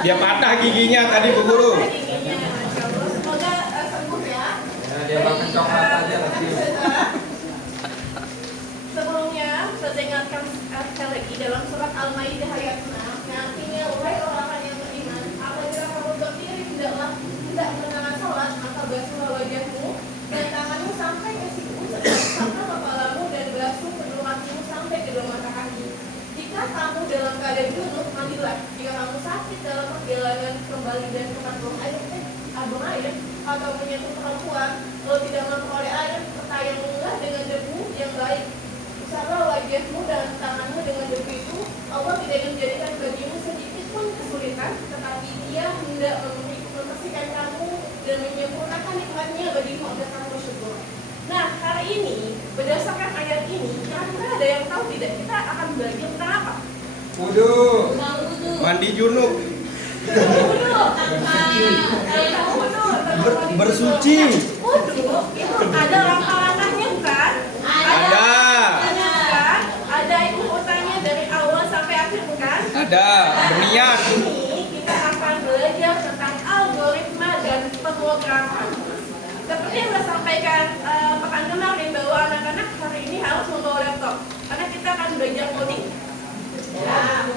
Dia patah giginya tadi Bu Guru. Semoga sembuh ya. Dia makan coklat aja lagi. Sebelumnya, saya ingatkan sekali lagi dalam surat Al-Maidah ayat 6, yang artinya, wahai orang-orang yang beriman, apabila kamu berdiri tidak mengenal salat, maka basuhlah wajahmu dan tanganmu sampai ke siku, serta kepalamu dan basuh kedua kakimu sampai kedua mata kaki. Jika kamu dalam keadaan junub, mandilah. Jika kamu sakit dalam perjalanan kembali dan tempat buang air atau menyentuh perempuan, lalu tidak memperoleh air, bertayamumlah dengan debu yang baik. Usaplah wajahmu dan tanganmu dengan debu itu. Allah tidak ingin menjadikan bagimu sedikit pun kesulitan, tetapi Dia hendak membersihkan kamu dan menyempurnakan nikmatnya bagimu agar kamu bersyukur. Nah, hari ini berdasarkan ayat ini, kira-kira ada yang tahu tidak kita akan belajar tentang apa? Wudu. Mandi junub. Bersuci. Itu ada langkah-langkahnya bukan? Ada. Bukan? Ada urutannya dari awal sampai akhir bukan? Ada. Berniat. Ini kita akan belajar tentang algoritma dan pemrograman. Seperti yang saya sampaikan pekan kemarin bahwa anak-anak hari ini harus membawa laptop karena kita akan belajar coding. Nah,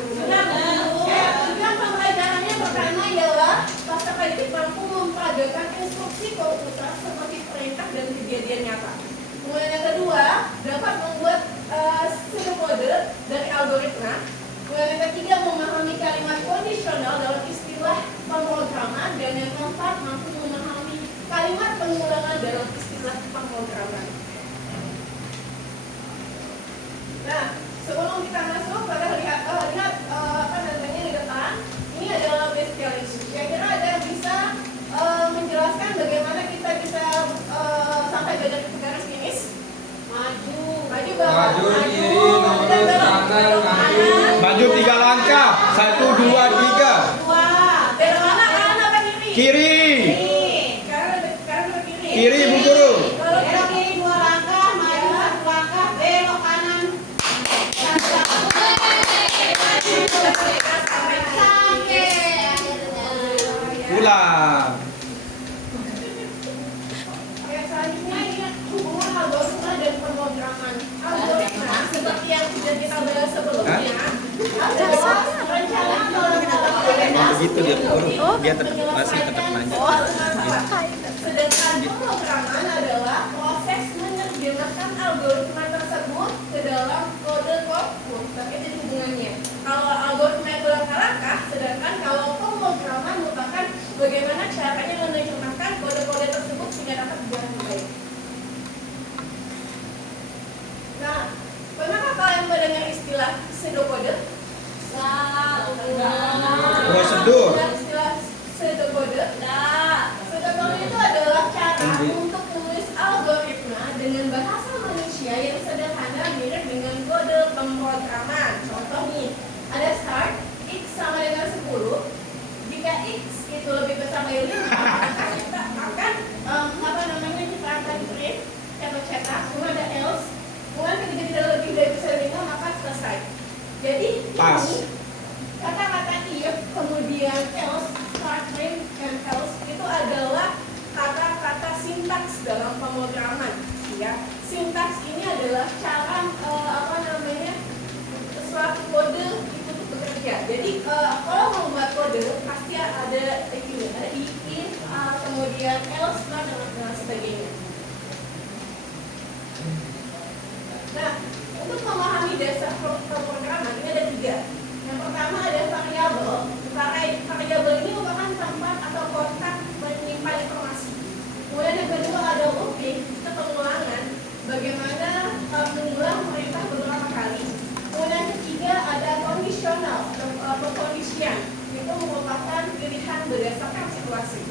tujuan pembelajarannya pertama ialah peserta didik mampu memperagakan instruksi komputer seperti perintah dan kejadian nyata. Kemudian yang kedua, dapat membuat pseudokode dari algoritma. Kemudian yang ketiga, memahami kalimat kondisional dalam istilah pemrograman. Dan yang keempat, mampu memahami kalimat pengulangan dalam istilah pemrograman. Nah, sebelum kita masuk, kita lihat apa namanya di depan. Ini adalah base challenge. Kira-kira ada yang bisa menjelaskan bagaimana kita bisa sampai pada garis finish? Maju bawah, Maju 3 langkah. 1, 2, 3. Dari mana, kanan apa kiri? Kiri. Kanan atau kiri? Kiri Bu Guru. Kalau kiri 2 langkah, maju 1 langkah, belok kanan. Pulang. Selanjutnya ini hubungan algoritma dan pemrograman. Algoritma seperti yang sudah kita bahas sebelumnya adalah perencanaan Begitu dia Bu Guru. Dia masih tetap lanjut. Sedangkan pemrograman adalah proses menerjemahkan algoritma tersebut ke dalam kode code. Tapi itu hubungannya. Kalau algoritma itu langkah-langkah, sedangkan kalau pemrograman merupakan bagaimana caranya menerjemahkan kode-kode tersebut sehingga dapat berjalan dengan baik. Nah, pernahkah kalian mendengar istilah pseudokode? Prosedur. Istilah pseudokode. Pseudokode itu adalah cara untuk menulis algoritma dengan bahasa manusia yang sederhana mirip dengan kode pemrograman. Contoh nih, ada start, X sama dengan 10. Jika X itu lebih besar dari 5, maka kita akan kita akan print atau cetak. Kemudian ada else. Kemudian ketika tidak lebih dari besar dari 5, maka selesai. Jadi Pas. ini kata-kata if kemudian else, start, print, and else itu adalah kata-kata sintaks dalam pemrograman. Ya, sintaks ini adalah cara suatu kode itu bekerja. Jadi kalau membuat kode pasti ada ini, ada if, kemudian else, dan sebagainya. Nah, untuk memahami dasar pemrograman ini ada 3. Yang pertama ada variabel. Variabel ini merupakan tempat atau kotak menyimpan informasi. Kemudian yang kedua ada looping, itu pengulangan. Bagaimana mengulang perintah beberapa kali. Kemudian yang ketiga ada kondisional atau pengkondisian. Itu merupakan pilihan berdasarkan situasi.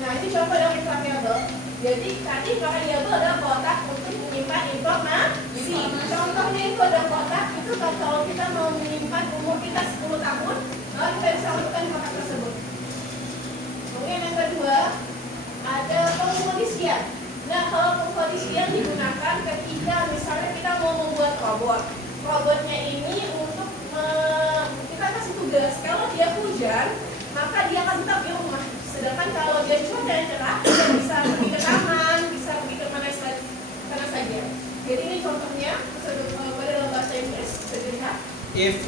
Nah, ini contoh dari variabel. Jadi tadi variabel adalah kotak untuk menyimpan informasi. Contohnya itu ada kotak itu kalau kita mau menyimpan umur kita 10 tahun, lalu kita bisa masukkan kotak tersebut. Kemudian yang kedua ada pengkondisian. Nah, kalau pengkondisian digunakan ketika misalnya kita mau membuat robot. Robotnya ini untuk kita kan tugas. Kalau dia hujan, maka dia akan tetap di rumah. Sedangkan kalau dia cuaca yang cerah, dia bisa pergi ke taman, bisa pergi ke mana saja. Jadi ini contohnya pada dalam bahasa Inggris, bisa dilihat. If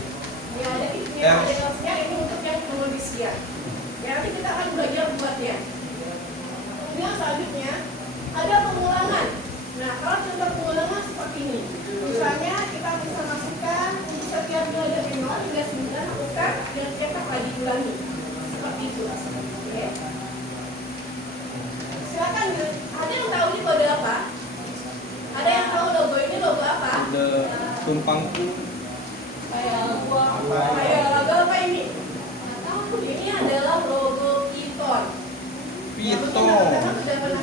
Ya, ada if-nya, ada else-nya, ini untuk yang pengkondisian. Ya, nanti kita akan belajar buat ya. Kemudian selanjutnya ada pengulangan. Nah, kalau contoh pengulangan seperti ini, misalnya kita bisa masukkan untuk setiap nilai dari 0 hingga 9 lakukan dan cetak lagi ulangi. Seperti itu. Oke. Silakan, ada yang tahu ini kode apa? Ada yang tahu logo ini logo apa? the tumpangku Kayak logo apa ini? Ini adalah logo Python. Python. Teman-teman sudah pernah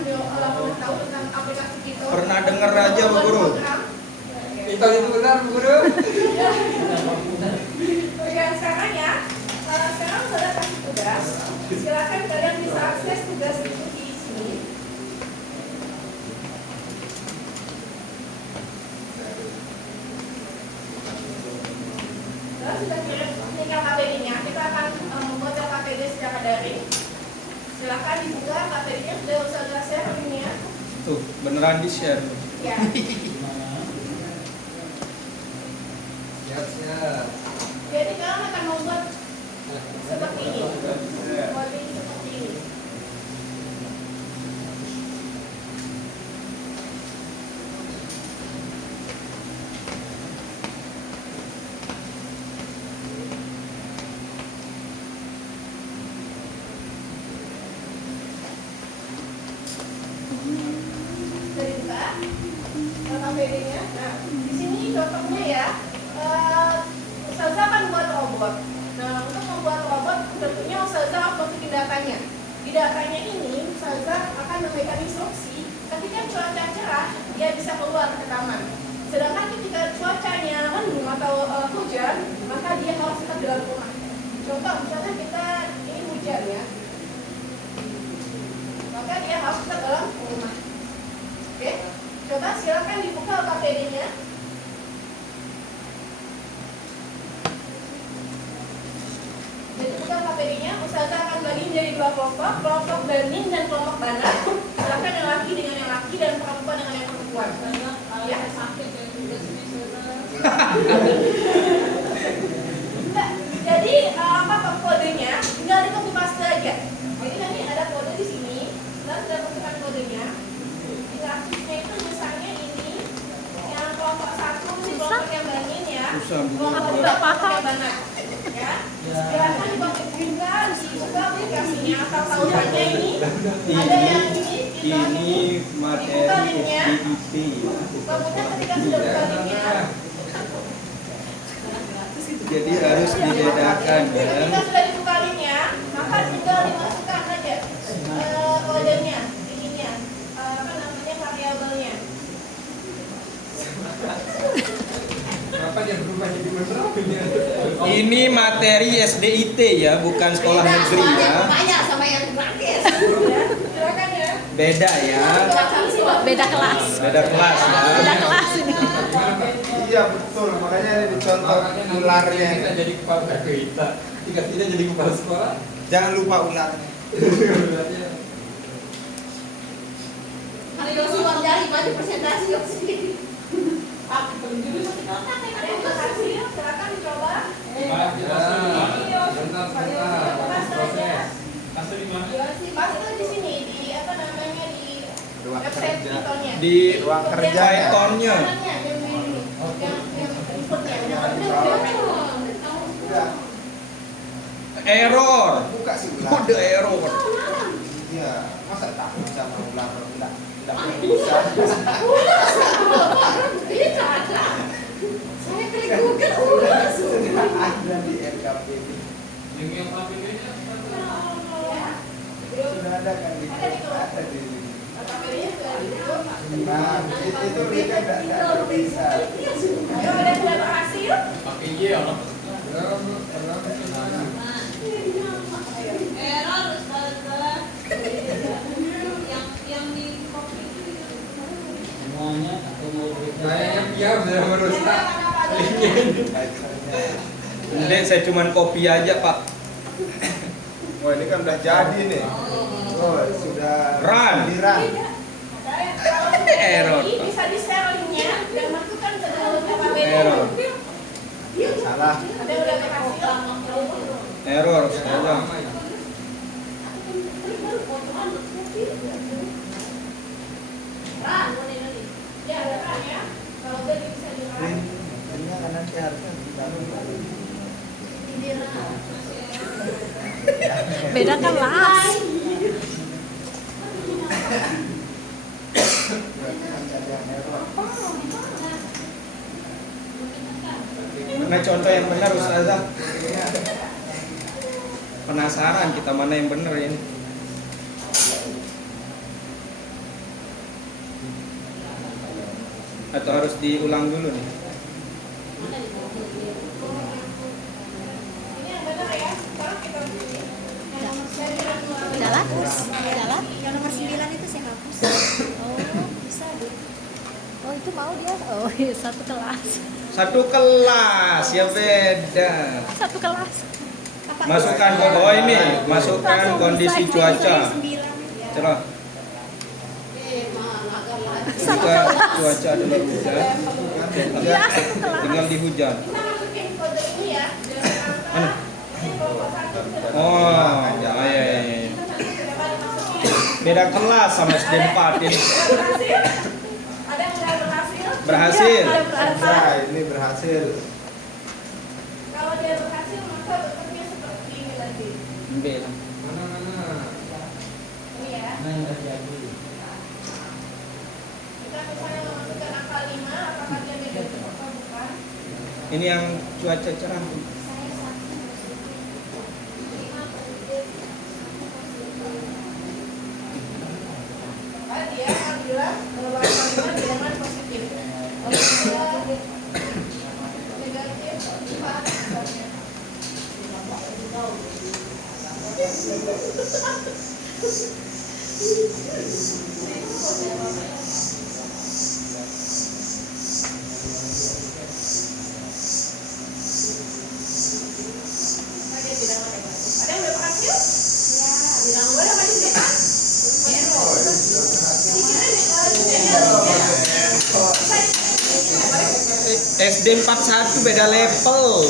tahu tentang aplikasi Python? Pernah dengar aja, Bu Guru. Itu benar, Bu Guru. Oke, sekarang ya. Sekarang saya kasih tugas. Silakan kalian bisa akses tugas itu di sini. Kita sudah kirim tinggal KPD-nya. Kita akan membuat KPD secara daring. Silakan dibuka KPD-nya sudah usah share ini ya. Tuh, beneran di-share. Ya. Siap. Jadi kalian akan membuat seperti ini. Coding seperti ini. Jadi buka KPD-nya. Nah, di sini contohnya ya. Ustazah akan buat robot. Nah, untuk membuat robot tentunya Ustazah harus masukin datanya. Di datanya ini Ustazah akan memberikan instruksi ketika cuaca cerah dia bisa keluar ke taman. Sedangkan ketika cuacanya mendung atau hujan, maka dia harus tetap di dalam rumah. Contoh misalnya kita ini hujan ya, maka dia harus tetap dalam rumah. Oke, coba silakan dibuka KPD-nya. Jadi bukan KPD-nya, Ustazah akan bagi menjadi dua kelompok, kelompok Banin dan kelompok Banat. Silakan yang laki dengan yang laki dan perempuan dengan yang perempuan. Ya. Enggak. Jadi apa kodenya? Tinggal di copy paste aja. Jadi nanti ada kode di sini, dan sudah masukkan kodenya. Interaktifnya itu misalnya ini yang kelompok 1 di kelompok yang Banin ya. Kelompok 2 kelompok yang Banat. Ya, silakan dibuka aplikasinya atau tautannya ini. Ada yang Ini materi SDIT. kemudian ketika sudah buka linknya, Jadi harus dibedakan ya. ketika sudah dibuka linknya, maka tinggal dimasukkan aja kodenya, ininya, apa namanya variabelnya. Kenapa dia berubah jadi beneran? Ini materi SDIT ya, bukan sekolah negeri ya. Banyak sama yang gratis. Ya, silakan ya. Beda ya. Beda kelas. Beda kelas ya. Beda kelas ini. Iya betul, makanya ada contoh Kita ularnya. jadi kepala kita. Jika tidak jadi kepala sekolah. Jangan lupa ularnya. Kalau Yosi uang jari maju presentasi Yosi. Tapi penjuru masih kalau Ada yang berhasil, silakan dicoba. Paste di sini di apa namanya di Ruang website kerja. Python-nya. Di ruang Untuk kerja. yang Python-nya. kanannya, yang inputnya, yang Udah, Error. buka sih ular. Kode error. Iya, masa takut sama ular? Tidak bisa. Ini cara. Saya klik Google ular. Sudah ada di LKPD. Sudah ada kan di ada di. Nah, itu dia kan tidak bisa. Ayo, ada yang sudah berhasil? Error salah. Yang di copy Kayaknya dia sudah merusak. Silakan apa aja. Ndek, saya cuman kopi aja, Pak. Oh ini kan udah jadi nih. Oh sudah. Run. Diran. Kalau sudah Error. jadi, bisa di share linknya dan masukkan ke dalam KKBD. Error. Salah. Ada udah berhasil. Error sekarang. Ya, ada kan ya. Kalau udah bisa dirun. Printnya kan nanti harusnya ditaruh. Beda kelas. Mana contoh yang benar, Ustazah? Penasaran kita mana yang benar ini. Atau harus diulang dulu nih? Ini yang benar ya. Sekarang kita pilih. Yang nomor 9. Udah lah, yang nomor 9 itu saya hapus. Oh, bisa deh. Oh, itu mau dia. Oh, iya, satu kelas. Satu kelas ya beda. Satu kelas. Masukkan oh ini, masukkan kondisi cuaca. Cerah. Jika cuaca adalah hujan, tinggal di hujan. Kita masukin kode ini ya. Mana? Ini kelompok 1. Oh, ya, ya. Beda kelas sama SD 4 ini. Ada yang udah berhasil? Berhasil. Nah, ini berhasil. Kalau dia berhasil, maka bentuknya seperti ini lagi. Beda. Mana? Ini ya. Nah, udah jadi. Kita misalnya memasukkan angka 5, apakah dia beda atau bukan? Ini yang cuaca cerah. Maka dia alhamdulillah kalau angka 5 dengan positif. Kalau dia negatif, 4. Ada yang udah berhasil? Ya. Bilang boleh maju di depan. SD 41 beda level.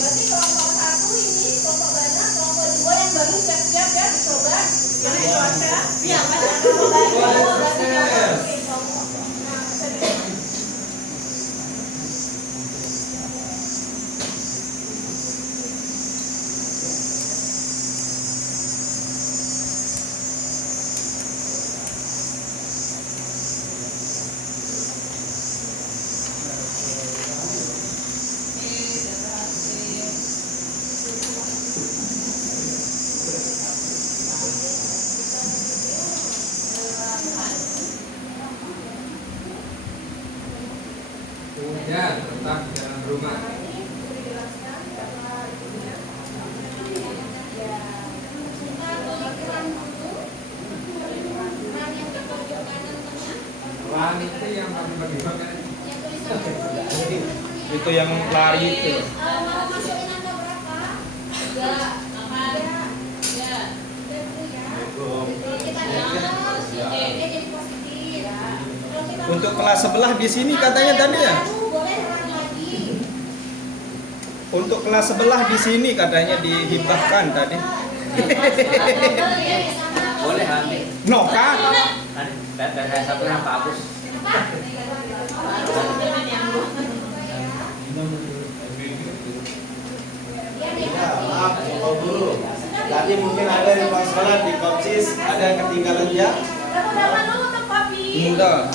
Berarti kelompok 1 ini kelompok Gana, kelompok 2 yang baru siap-siap ya dicoba. Jadi cuaca. Iya, kelompok Gana berarti kelompok. Nah, bisa dilihat. Hujan tetap di dalam rumah. Ini sudah dijelaskan karena ininya. Ya. Lan itu yang kami bagi-bagikan. Itu yang lari itu. Mau masukin angka berapa? 3, 8, 3. Dia jadi positif. Kalau kita Untuk kelas sebelah di sini katanya tadi ya. boleh run lagi. Untuk kelas sebelah di sini katanya dihibahkan tadi. Boleh ambil. No kah? Dan saya satu yang Pak Agus. Ya, maaf, Bapak Guru. Tadi mungkin ada yang pas sekolah di Kopsis, ada yang ketinggalan ya? Dapat dulu untuk kopi. Enggak.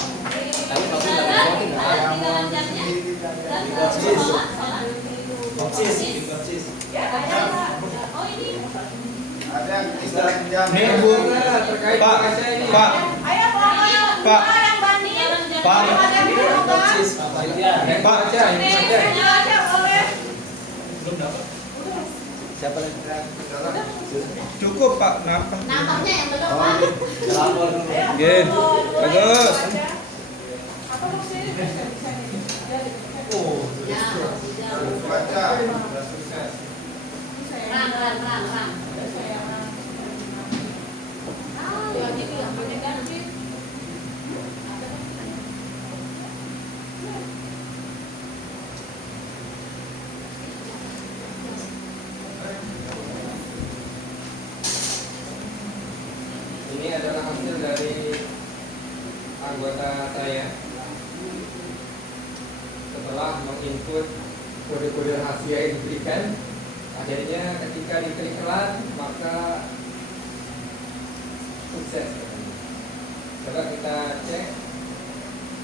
Tapi Pak Agus nggak bisa. Yang mau di Kopsis. Kopsis, di Kopsis. Ya, ada Pak. Oh ini. Ada yang istirahat jam. Nih Bu, Terkait Pak, tugasnya ini. Pak, Ayo Pak. Pak. Yang banding. Pak. Ada yang dulu Pak. Kopsis, apa ya? Yang Pak. baca, yang baca. Aja boleh. belum dapat. Siapa lagi? Cukup Pak, nafas. Nafasnya yang belum Oh, Pak. ini lapor dulu. Oke, bagus. Oh, Ya, baca. Sudah sukses. rang. Ini adalah hasil dari anggota saya setelah menginput kode-kode rahasia yang diberikan. Akhirnya ketika diklik run maka sukses. Coba kita cek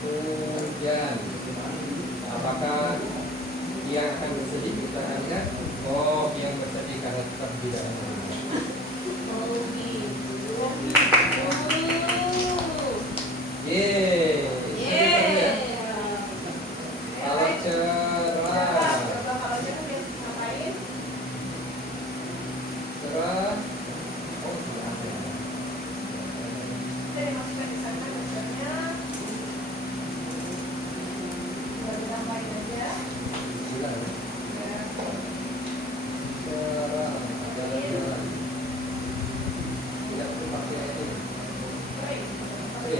hujan. Apakah yang akan bersedih? Kita lihat. Oh, yang bersedih karena tetap tidak ada. Yeay. Kalau cerah, cerah. Oh, sudah ada. Sudah ada. Cerah, ada cerah. Tidak perlu pakai itu. Oke.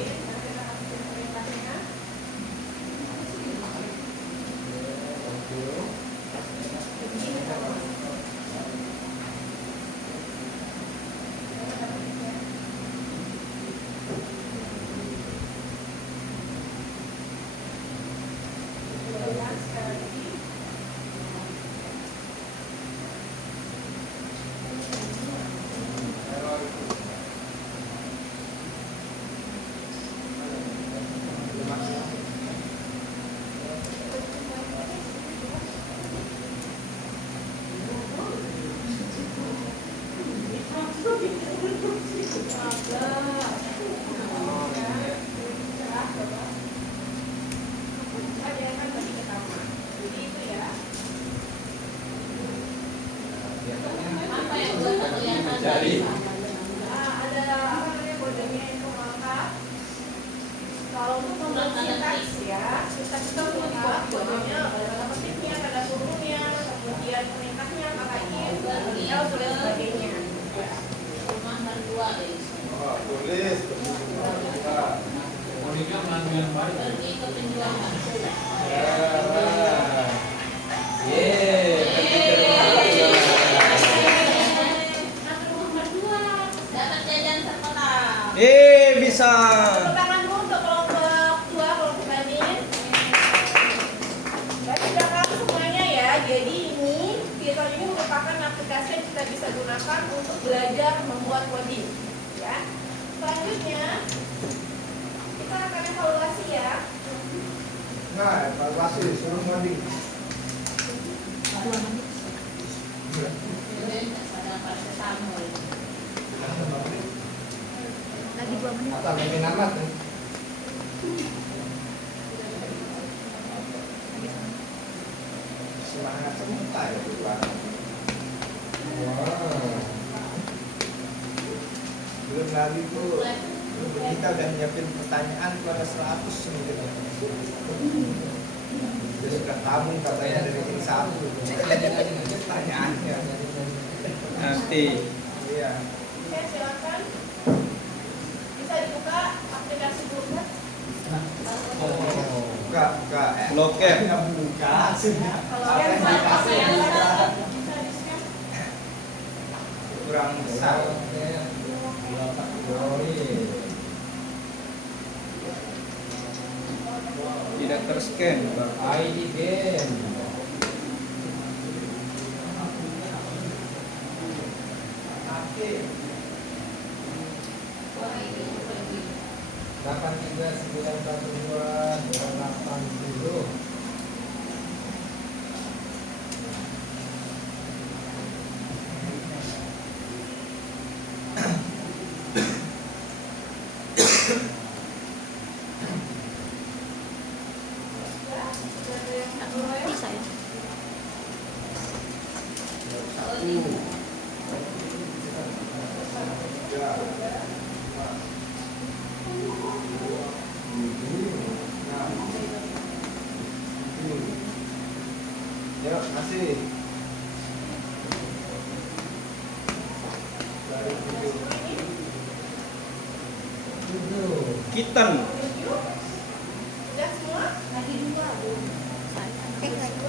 Mencari. Ada apa namanya kodenya itu maka kalau untuk membuat sintaks ya kita membuat kodenya ada petiknya, ada turunnya, kemudian perintahnya pakai if, else dan sebagainya. Oh, tulis. Monika mengambil yang baik. Bisa. Tepuk tangan dulu untuk kelompok 2, kelompok Banin. Baik, sudah paham semuanya ya. Jadi ini Python ini merupakan aplikasi yang kita bisa gunakan untuk belajar membuat coding. Ya. Selanjutnya kita akan evaluasi ya. Nah, evaluasi suruh mandi. 2 menit. Lagi 2 menit. Atau main amat. Semangat semua ya Tuhan. Wow. Belum lagi tuh kita udah nyiapin pertanyaan kepada 100 mungkin ya. Dia sudah tabung katanya dari tim 1 pertanyaannya. Nanti. Iya. Oke, silakan. Bisa dibuka aplikasi Google. Buka. Loket. Buka. Kalau Apa yang yang dikasih? bisa di-scan. Kurang besar. Tidak terscan, Pak. ID game. Delapan 3 9 1 2 2 80. Bisa ya? Masih. Kitten. Udah semua? Lagi 2 Bu.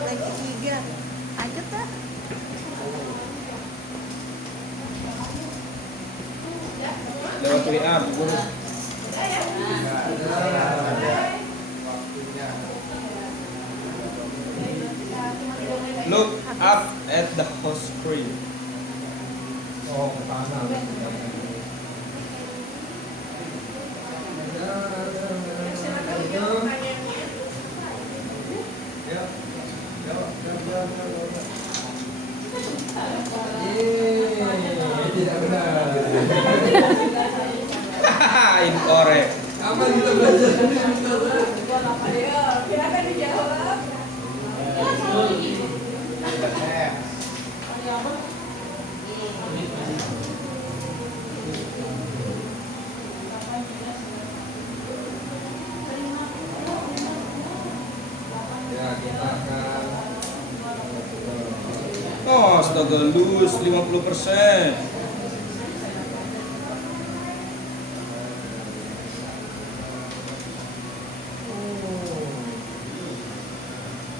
Lagi 3. Lanjut lah. Udah semua? Lewat WA Bu Guru. Udah ya? Waktunya. Look up at the host screen. Oh, ke kanan. Silakan jawab pertanyaannya. Ya. Tidak benar. Hahaha, incorrect. Apa kita belajar? Ayo, silakan dijawab. Ya, kita akan Oh, astaga, lose 50%.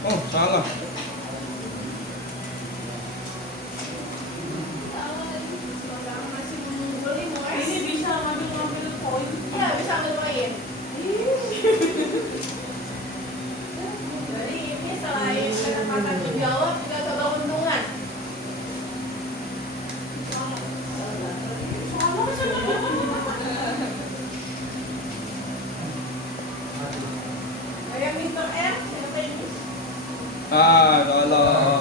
Oh, salah. Masih mengunggul nih, Moes. Ini bisa ngambil poin. Iya, bisa ambil poin. Jadi ini selain kesempatan menjawab juga keberuntungan. Kayak Mr. M, siapa ini? Ah, kalau